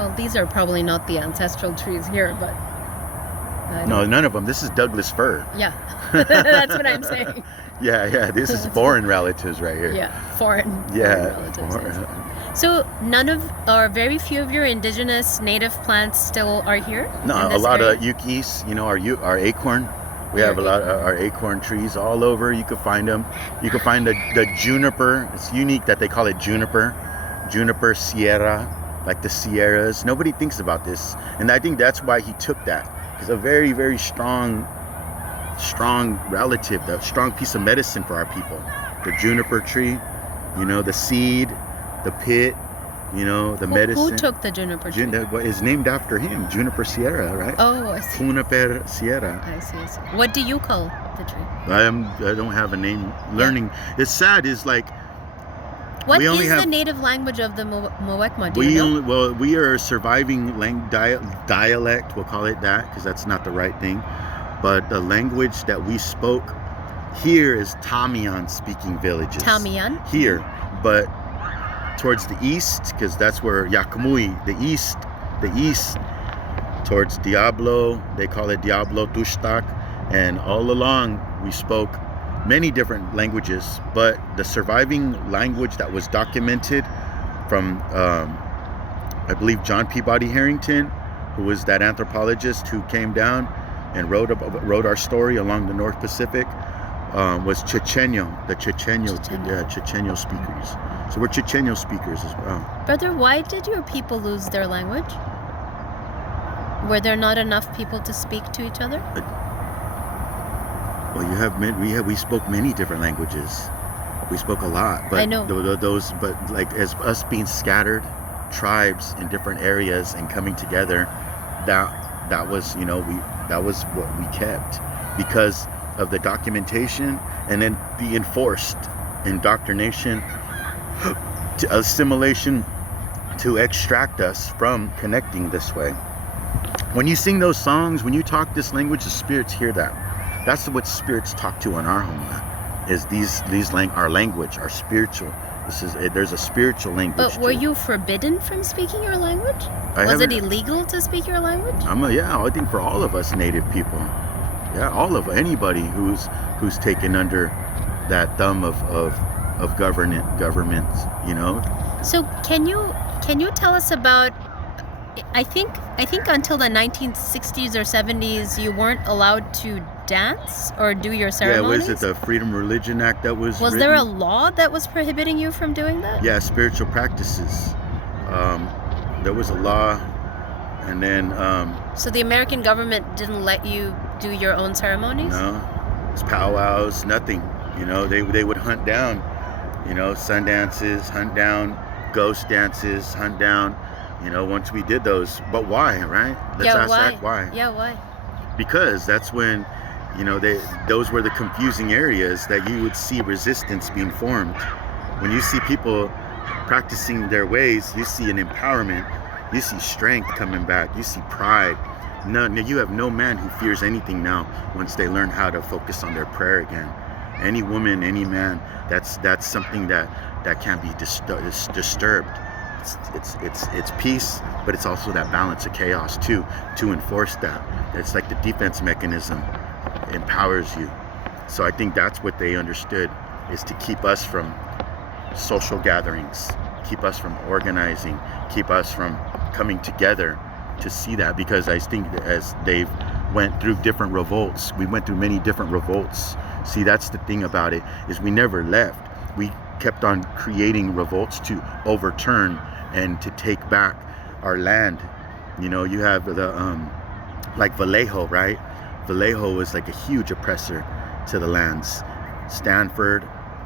Well, these are probably not the ancestral trees here, but... No, none of them. This is Douglas fir. Yeah, that's what I'm saying. Yeah. This is foreign relatives right here. Yeah, foreign relatives. Foreign. So very few of your indigenous native plants still are here? No, a lot of yukis, our acorn. We have a lot of our acorn trees all over. You can find them. You can find the juniper. It's unique that they call it juniper sierra, like the Sierras. Nobody thinks about this. And I think that's why he took that. It's a very, very strong relative, a strong piece of medicine for our people. The juniper tree, the seed, the pit, the medicine. Who took the juniper tree? It's named after him, Juniper Sierra, right? Oh, I see. Juniper Sierra. I see. What do you call the tree? I don't have a name. Learning. Yeah. It's sad. It's like. What is the native language of the Muwekma? We are a surviving dialect. We'll call it that because that's not the right thing. But the language that we spoke here is Tamiyan speaking villages. Tamiyan? Here. But towards the east, because that's where Yakamui, the east, towards Diablo, they call it Diablo Tushtak. And all along we spoke many different languages, but the surviving language that was documented from, I believe, John Peabody Harrington, who was that anthropologist who came down and wrote our story along the North Pacific, was Chochenyo, the Chochenyo speakers. So we're Chochenyo speakers as well. Brother, why did your people lose their language? Were there not enough people to speak to each other? Well, we spoke many different languages. We spoke a lot, but I know. But like as us being scattered tribes in different areas and coming together, that was that was what we kept because of the documentation and then the enforced indoctrination, to assimilation, to extract us from connecting this way. When you sing those songs, when you talk this language, the spirits hear that. That's what spirits talk to in our homeland. Is our language, our spiritual. There's a spiritual language. But were you forbidden from speaking your language? Was it illegal to speak your language? I think for all of us native people, anybody who's taken under that thumb of government. So can you tell us about? I think until the 1960s or 70s, you weren't allowed to dance or do your ceremonies. Yeah, was it the Freedom Religion Act that was written? There a law that was prohibiting you from doing that? Yeah, spiritual practices. There was a law, and then... So the American government didn't let you do your own ceremonies? No. It's powwows, nothing. They would hunt down, sun dances, hunt down ghost dances, hunt down... once we did those, but why, right? Let's ask why. Yeah, why? Because that's when, those were the confusing areas that you would see resistance being formed. When you see people practicing their ways, you see an empowerment, you see strength coming back, you see pride. You have no man who fears anything now once they learn how to focus on their prayer again. Any woman, any man, that's something that can't be disturbed. It's peace, but it's also that balance of chaos too, to enforce that. It's like the defense mechanism empowers you. So I think that's what they understood, is to keep us from social gatherings, keep us from organizing, keep us from coming together to see that. Because I think as they've went through different revolts, we went through many different revolts. See, that's the thing about it, is we never left. We kept on creating revolts to overturn and to take back our land. You have the like Vallejo, right? Vallejo was like a huge oppressor to the lands. Stanford,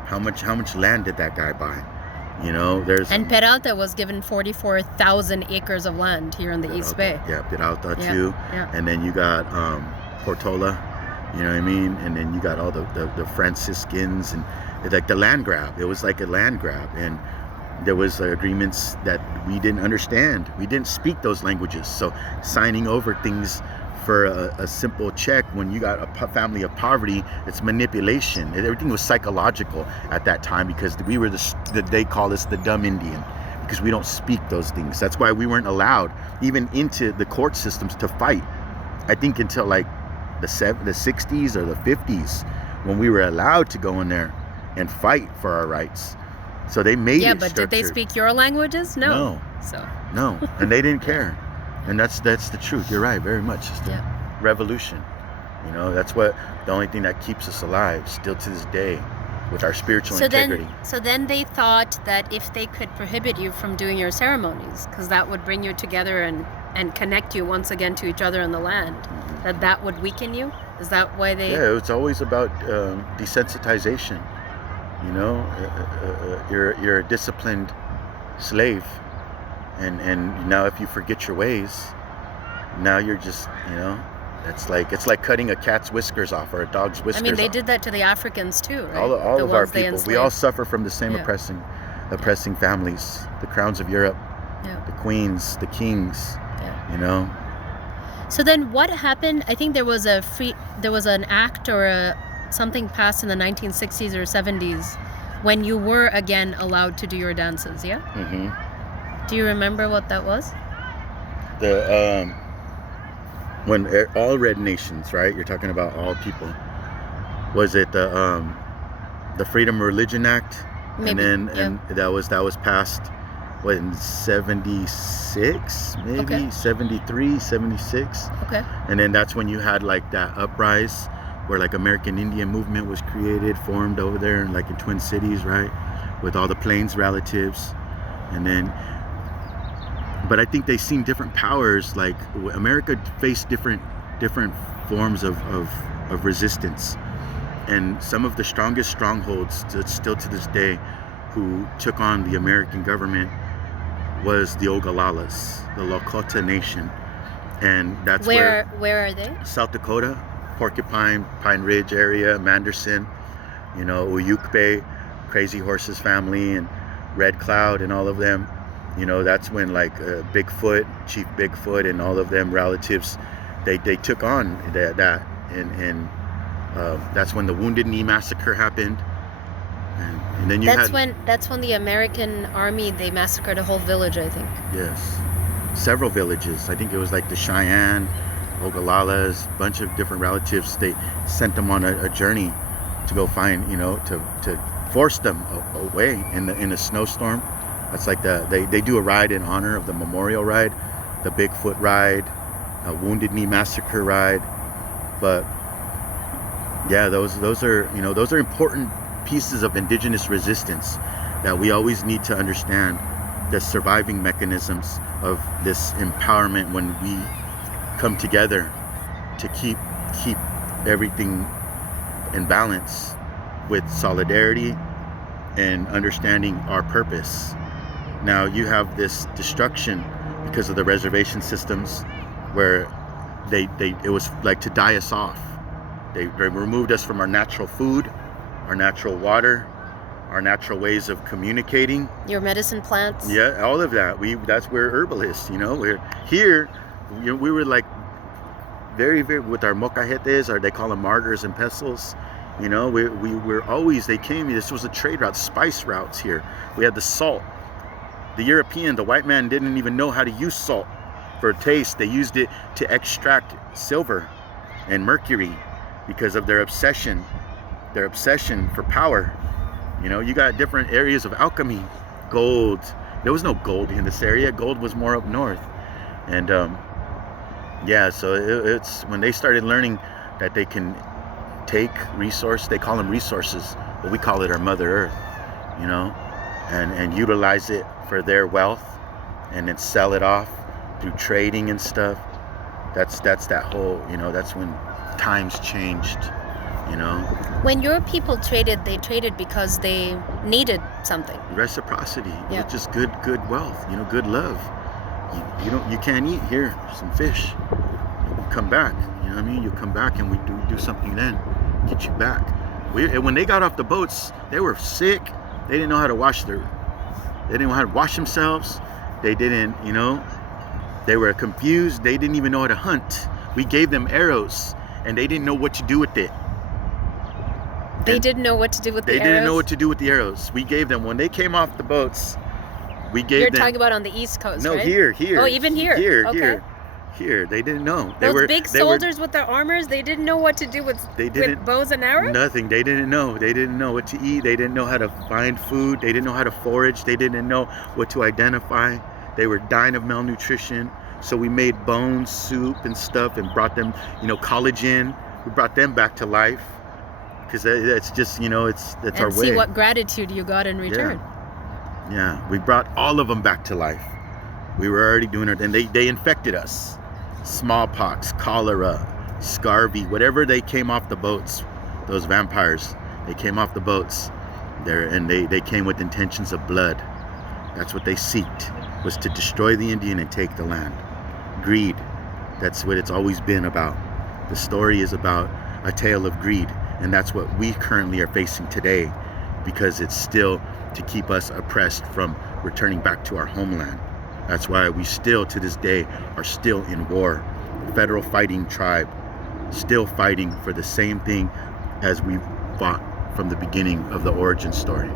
how much land did that guy buy? And Peralta was given 44,000 acres of land here in the East Bay. Yeah, Peralta too. Yeah. And then you got Portola, and then you got all the Franciscans, and like the land grab. It was like a land grab, and there was agreements that we didn't understand. We didn't speak those languages, so signing over things for a simple check, when you got a family of poverty, it's manipulation. Everything was psychological at that time, because we were they call us the dumb Indian, because we don't speak those things. That's why we weren't allowed even into the court systems to fight. I think until like the 60s or the 50s, when we were allowed to go in there and fight for our rights. So they made it but structured. did they speak your languages? No. So No, and they didn't care. And that's the truth. You're right, very much. It's the revolution. You know, that's what the only thing that keeps us alive still to this day, with our spiritual integrity. So then they thought that if they could prohibit you from doing your ceremonies, because that would bring you together and connect you once again to each other in the land, that would weaken you? Is that why they... Yeah, it's always about desensitization. You know, you're a disciplined slave, and now if you forget your ways, now you're just, you know, it's like cutting a cat's whiskers off or a dog's whiskers off. I mean, they did that to the Africans too, right? All of our people, we all suffer from the same oppressing families, the crowns of Europe, the queens, the kings, you know. So then what happened? I think there was an act or something passed in the 1960s or 70s when you were again allowed to do your dances, yeah? Mm-hmm. Do you remember what that was? When all red nations, right? You're talking about all people. Was it the Freedom of Religion Act? Maybe, and that was passed what, in 76, maybe 73, 76. Okay. And then that's when you had like that uprise where like American Indian movement was formed over there, like in Twin Cities, right? With all the Plains relatives. And then, but I think they seen different powers. Like America faced different forms of resistance, and some of the strongest strongholds still to this day who took on the American government was the Oglalas, the Lakota Nation. And that's where are they? South Dakota, Porcupine, Pine Ridge area, Manderson, you know, Uyukpe, Crazy Horse's family, and Red Cloud, and all of them. You know, that's when like Bigfoot, Chief Bigfoot, and all of them relatives, they took on that, and that's when the Wounded Knee Massacre happened, and then that's when the American Army, they massacred a whole village, I think. Yes, several villages. I think it was like the Cheyenne, Oglalas, a bunch of different relatives. They sent them on a journey to go find, you know, to force them away in a snowstorm. That's like they do a ride in honor of the memorial ride, the Bigfoot ride, a Wounded Knee Massacre ride. But yeah, those are important pieces of indigenous resistance that we always need to understand, the surviving mechanisms of this empowerment when we come together to keep everything in balance with solidarity and understanding our purpose. Now you have this destruction because of the reservation systems where it was like to die us off. They removed us from our natural food, our natural water, our natural ways of communicating. Your medicine plants. Yeah, all of that. That's where herbalists, you know, we're here, you know, we were like very, very, with our mocajetes, or they call them martyrs and pestles. You know, we were always, they came, this was a trade route, spice routes here. We had the salt. The white man didn't even know how to use salt for taste. They used it to extract silver and mercury because of their obsession for power. You know, you got different areas of alchemy. Gold. There was no gold in this area. Gold was more up north. And so it's when they started learning that they can take resource, they call them resources, but we call it our Mother Earth, you know, and utilize it for their wealth, and then sell it off through trading and stuff. That's that whole, you know, that's when times changed, you know. When your people traded, they traded because they needed something. Reciprocity. Yeah. It was just good wealth, you know, good love. You can't eat here, some fish. You come back, you know what I mean? You come back and we do something then, get you back. When they got off the boats, they were sick. They didn't know how to wash themselves. They didn't, you know, they were confused. They didn't even know how to hunt. We gave them arrows and they didn't know what to do with it. They didn't know what to do with the arrows? They didn't know what to do with the arrows. We gave them, when they came off the boats, We gave You're them. talking about on the East Coast, No, right? here. Oh, even here. Okay. Here. They didn't know. Those big soldiers with their armors, they didn't know what to do with bows and arrows? Nothing. They didn't know. They didn't know what to eat. They didn't know how to find food. They didn't know how to forage. They didn't know what to identify. They were dying of malnutrition. So we made bone soup and stuff and brought them, collagen. We brought them back to life. Because that's just, that's our way. And see what gratitude you got in return. Yeah, we brought all of them back to life. We were already doing it, and they infected us. Smallpox, cholera, scurvy, whatever they came off the boats, those vampires, they came off the boats there, and they came with intentions of blood. That's what they sought, was to destroy the Indian and take the land. Greed, that's what it's always been about. The story is about a tale of greed, and that's what we currently are facing today, because it's still to keep us oppressed from returning back to our homeland. That's why we still, to this day, are still in war. Federal fighting tribe, still fighting for the same thing as we fought from the beginning of the origin story.